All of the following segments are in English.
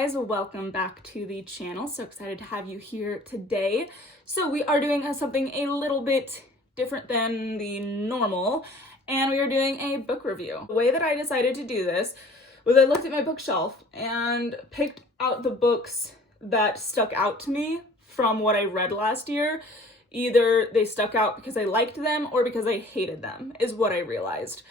guys, welcome back to the channel. So excited to have you here today. So we are doing something a little bit different than the normal, and we are doing a book review. The way that I decided to do this was I looked at my bookshelf and picked out the books that stuck out to me from what I read last year. Either they stuck out because I liked them or because I hated them, is what I realized.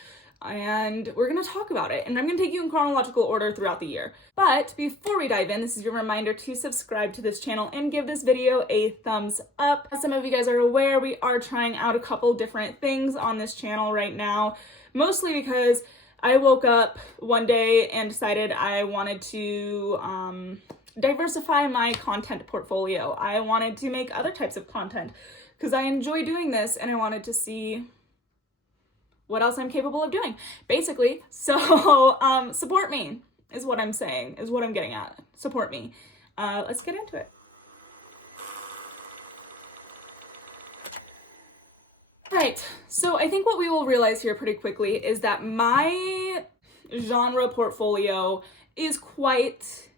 And we're going to talk about it, and I'm going to take you in chronological order throughout the year. But before we dive in, this is your reminder to subscribe to this channel and give this video a thumbs up. As some of you guys are aware, we are trying out a couple different things on this channel right now, mostly because I woke up one day and decided I wanted to diversify my content portfolio. I wanted to make other types of content because I enjoy doing this, and I wanted to see what else I'm capable of doing, basically. So support me is what I'm saying, is what I'm getting at. Support me. Let's get into it. Right, so I think what we will realize here pretty quickly is that my genre portfolio is quite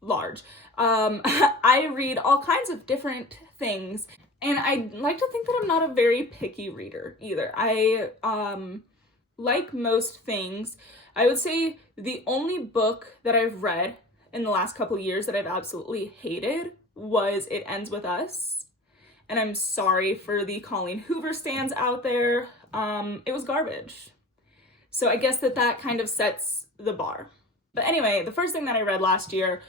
large. I read all kinds of different things, and I like to think that I'm not a very picky reader either. I, like most things, I would say the only book that I've read in the last couple years that I've absolutely hated was It Ends With Us. And I'm sorry for the Colleen Hoover stans out there. It was garbage. So I guess that kind of sets the bar. But anyway, the first thing that I read last year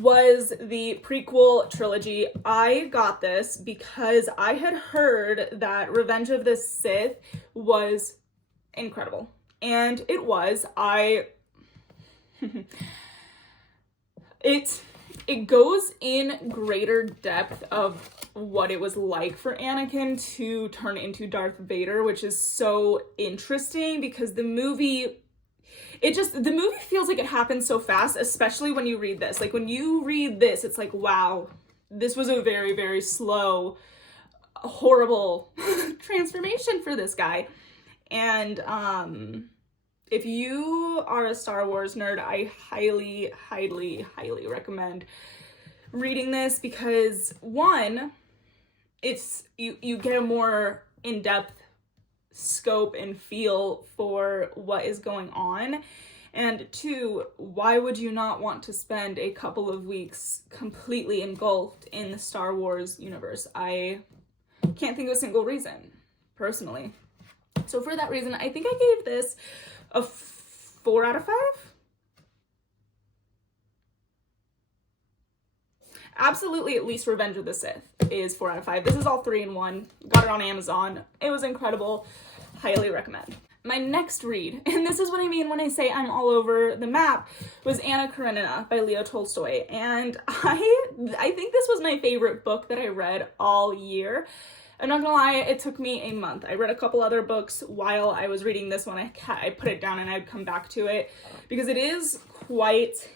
was the prequel trilogy. I got this because I had heard that Revenge of the Sith was incredible. And it was. It goes in greater depth of what it was like for Anakin to turn into Darth Vader, which is so interesting because the movie feels like it happened so fast, especially when you read this. Like, when you read this, it's like, wow, this was a very, very slow, horrible transformation for this guy. And if you are a Star Wars nerd, I highly, highly, highly recommend reading this because, one, it's you get a more in-depth scope and feel for what is going on, and two, why would you not want to spend a couple of weeks completely engulfed in the Star Wars universe? I can't think of a single reason, personally. So for that reason, I think I gave this a 4 out of 5. Absolutely, at least Revenge of the Sith is 4 out of 5. This is all 3-in-1. Got it on Amazon. It was incredible. Highly recommend. My next read, and this is what I mean when I say I'm all over the map, was Anna Karenina by Leo Tolstoy. And I think this was my favorite book that I read all year. I'm not gonna lie, it took me a month. I read a couple other books while I was reading this one. I put it down and I'd come back to it because it is quite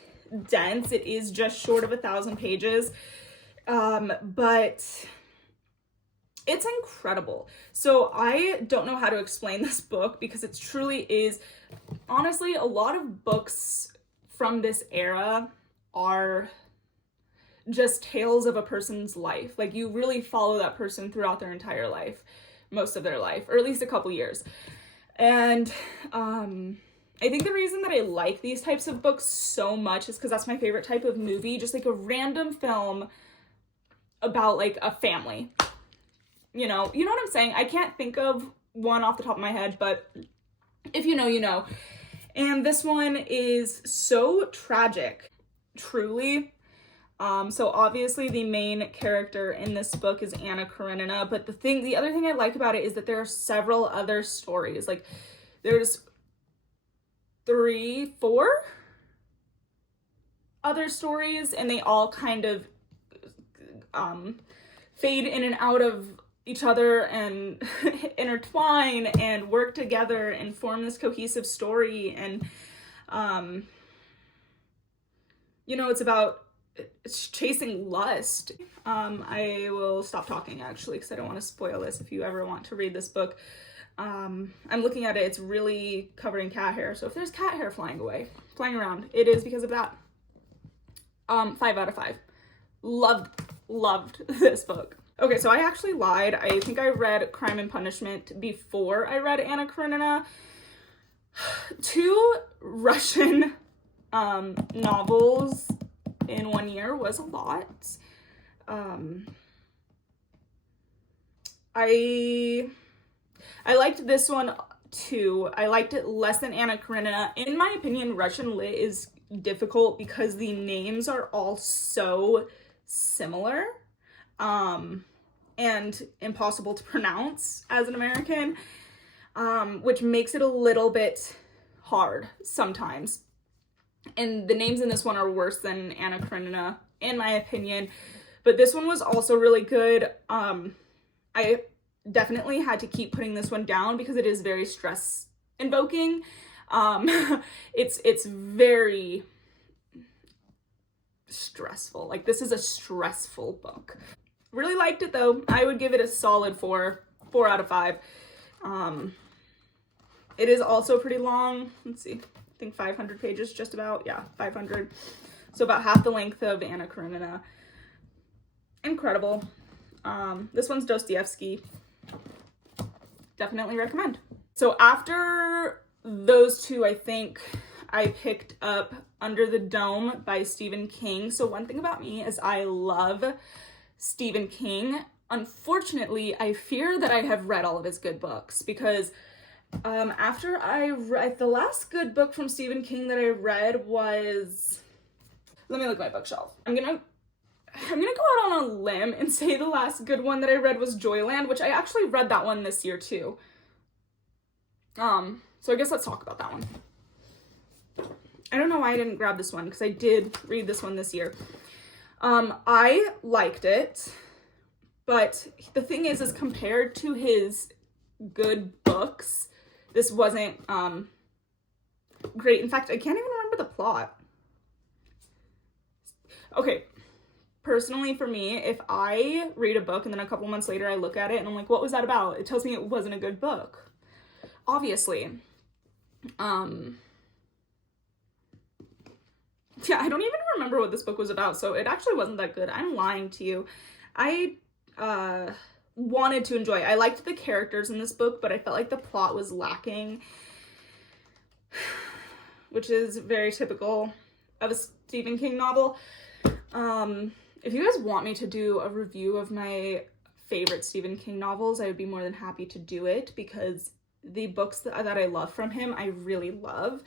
dense. It is just short of 1,000 pages, but it's incredible. So I don't know how to explain this book because it truly is, honestly, a lot of books from this era are just tales of a person's life. Like, you really follow that person throughout their entire life, most of their life, or at least a couple years. And I think the reason that I like these types of books so much is because that's my favorite type of movie, just like a random film about like a family. You know what I'm saying? I can't think of one off the top of my head, but if you know, you know. And this one is so tragic, truly. So obviously the main character in this book is Anna Karenina, but the other thing I like about it is that there are several other stories. Like, there's 3, 4 other stories, and they all kind of fade in and out of each other and intertwine and work together and form this cohesive story. And it's chasing lust. I will stop talking actually because I don't want to spoil this if you ever want to read this book. I'm looking at it, it's really covered in cat hair, so if there's cat hair flying away, playing around. It is because of that. 5 out of 5. Loved this book. Okay, so I actually lied. I think I read Crime and Punishment before I read Anna Karenina. 2 Russian novels in 1 year was a lot. I liked this one too. I liked it less than Anna Karenina. In my opinion, Russian lit is difficult because the names are all so similar and impossible to pronounce as an American, which makes it a little bit hard sometimes. And the names in this one are worse than Anna Karenina, in my opinion. But this one was also really good. I definitely had to keep putting this one down because it is very stress invoking. It's very stressful. Like, this is a stressful book. Really liked it though. I would give it a solid 4 out of 5. It is also pretty long. Let's see, I think 500 pages, just about. Yeah, 500. So about half the length of Anna Karenina. Incredible. This one's Dostoevsky. Definitely recommend. So after those 2, I think I picked up Under the Dome by Stephen King. So one thing about me is I love Stephen King. Unfortunately, I fear that I have read all of his good books because after I read, the last good book from Stephen King that I read was, let me look at my bookshelf. I'm gonna go out on a limb and say the last good one that I read was Joyland, which I actually read that one this year too. So I guess let's talk about that one. I don't know why I didn't grab this one because I did read this one this year. I liked it, but the thing is compared to his good books, this wasn't great. In fact, I can't even remember the plot. Okay, personally for me, if I read a book and then a couple months later I look at it and I'm like, what was that about? It tells me it wasn't a good book. Obviously. Yeah, I don't even remember what this book was about, so it actually wasn't that good. I'm lying to you. I wanted to enjoy it. I liked the characters in this book, but I felt like the plot was lacking, which is very typical of a Stephen King novel. If you guys want me to do a review of my favorite Stephen King novels, I would be more than happy to do it because the books that I love from him, I really love.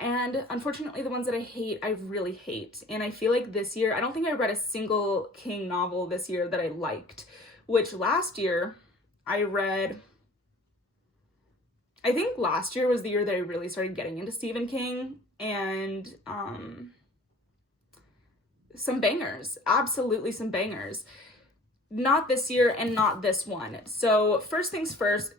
And unfortunately, the ones that I hate, I really hate. And I feel like this year, I don't think I read a single King novel this year that I liked, which last year I read, I think last year was the year that I really started getting into Stephen King, and some bangers, absolutely some bangers. Not this year and not this one. So first things first,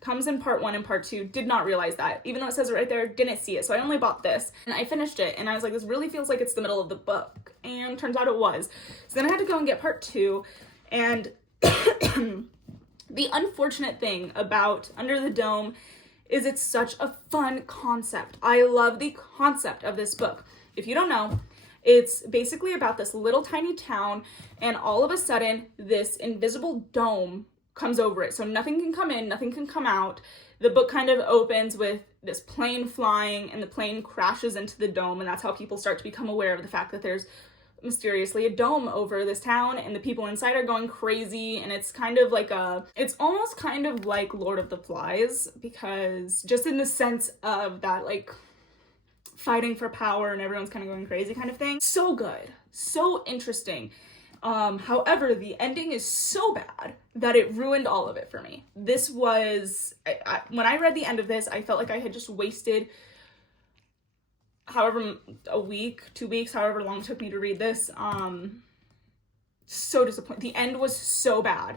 comes in part 1 and part 2. Did not realize that. Even though it says it right there, didn't see it. So I only bought this and I finished it and I was like, this really feels like it's the middle of the book. And turns out it was. So then I had to go and get part 2. And the unfortunate thing about Under the Dome is it's such a fun concept. I love the concept of this book. If you don't know, it's basically about this little tiny town and all of a sudden this invisible dome comes over it. So nothing can come in, nothing can come out. The book kind of opens with this plane flying and the plane crashes into the dome, and that's how people start to become aware of the fact that there's mysteriously a dome over this town and the people inside are going crazy. And it's kind of like it's almost kind of like Lord of the Flies, because just in the sense of that, like, fighting for power and everyone's kind of going crazy kind of thing. So good, so interesting. However, the ending is so bad that it ruined all of it for me. This was, when I read the end of this, I felt like I had just wasted however, a week, 2 weeks, however long it took me to read this. So disappointed. The end was so bad.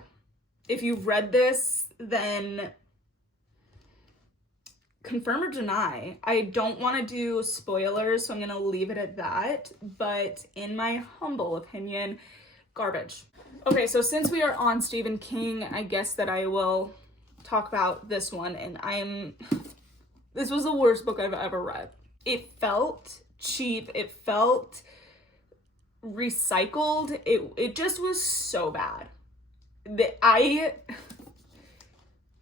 If you've read this, then confirm or deny. I don't want to do spoilers, so I'm going to leave it at that. But in my humble opinion, garbage. Okay, so since we are on Stephen King, I guess that I will talk about this one. And this was the worst book I've ever read. it felt cheap. It felt recycled. It just was so bad.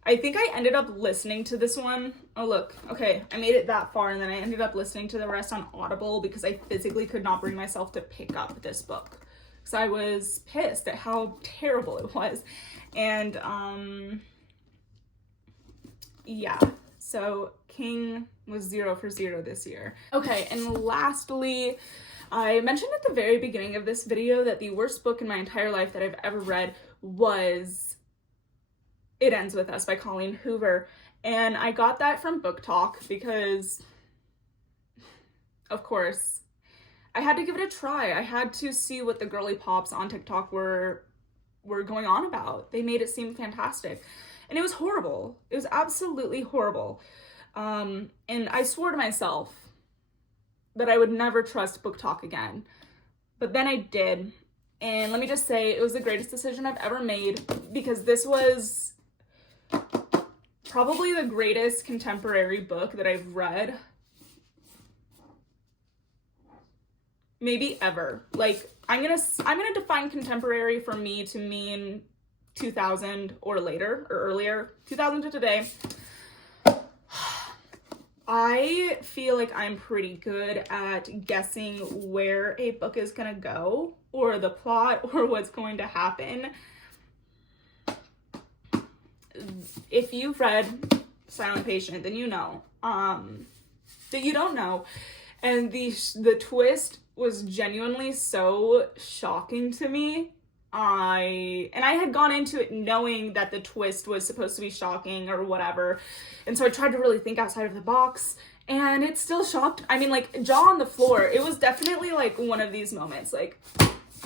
I think I ended up listening to this one. Oh, look. Okay, I made it that far, and then I ended up listening to the rest on Audible because I physically could not bring myself to pick up this book. Because I was pissed at how terrible it was. And, yeah. So, King was 0 for 0 this year. Okay, and lastly, I mentioned at the very beginning of this video that the worst book in my entire life that I've ever read was It Ends With Us by Colleen Hoover. And I got that from Book Talk because, of course, I had to give it a try. I had to see what the girly pops on TikTok were going on about. They made it seem fantastic. And it was horrible. It was absolutely horrible. And I swore to myself that I would never trust Book Talk again. But then I did. And let me just say, it was the greatest decision I've ever made because this was probably the greatest contemporary book that I've read. Maybe ever. Like, I'm gonna define contemporary for me to mean 2000 or later or earlier. 2000 to today. I feel like I'm pretty good at guessing where a book is gonna go, or the plot, or what's going to happen. If you've read Silent Patient, then you know. That you don't know. And the twist was genuinely so shocking to me. I had gone into it knowing that the twist was supposed to be shocking or whatever. And so I tried to really think outside of the box, and it still shocked. I mean, like, jaw on the floor. It was definitely like one of these moments, like,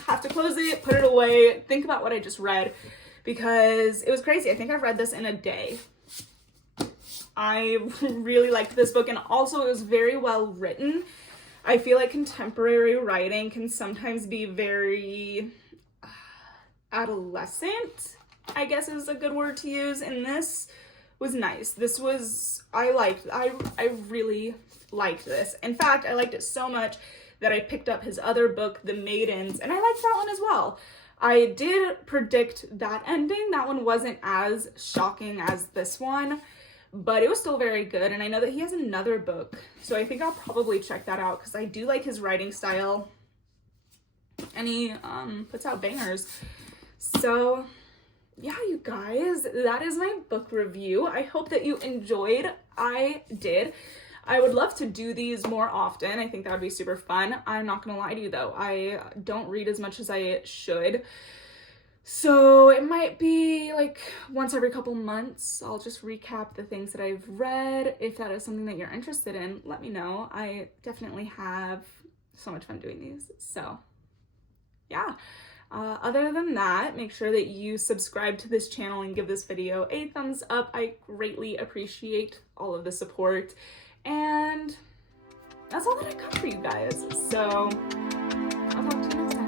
have to close it, put it away, think about what I just read, because it was crazy. I think I read this in a day. I really liked this book, and also it was very well written. I feel like contemporary writing can sometimes be very adolescent, I guess is a good word to use, and this was nice. This was, I really liked this. In fact, I liked it so much that I picked up his other book, The Maidens, and I liked that one as well. I did predict that ending. That one wasn't as shocking as this one, but it was still very good, and I know that he has another book, so I think I'll probably check that out because I do like his writing style, and he puts out bangers. So yeah, you guys, that is my book review. I hope that you enjoyed. I did. I would love to do these more often. I think that would be super fun. I'm not gonna lie to you though, I don't read as much as I should. So it might be like once every couple months, I'll just recap the things that I've read. If that is something that you're interested in, let me know. I definitely have so much fun doing these. So yeah. Other than that, make sure that you subscribe to this channel and give this video a thumbs up. I greatly appreciate all of the support. And that's all that I got for you guys. So I'll talk to you next time.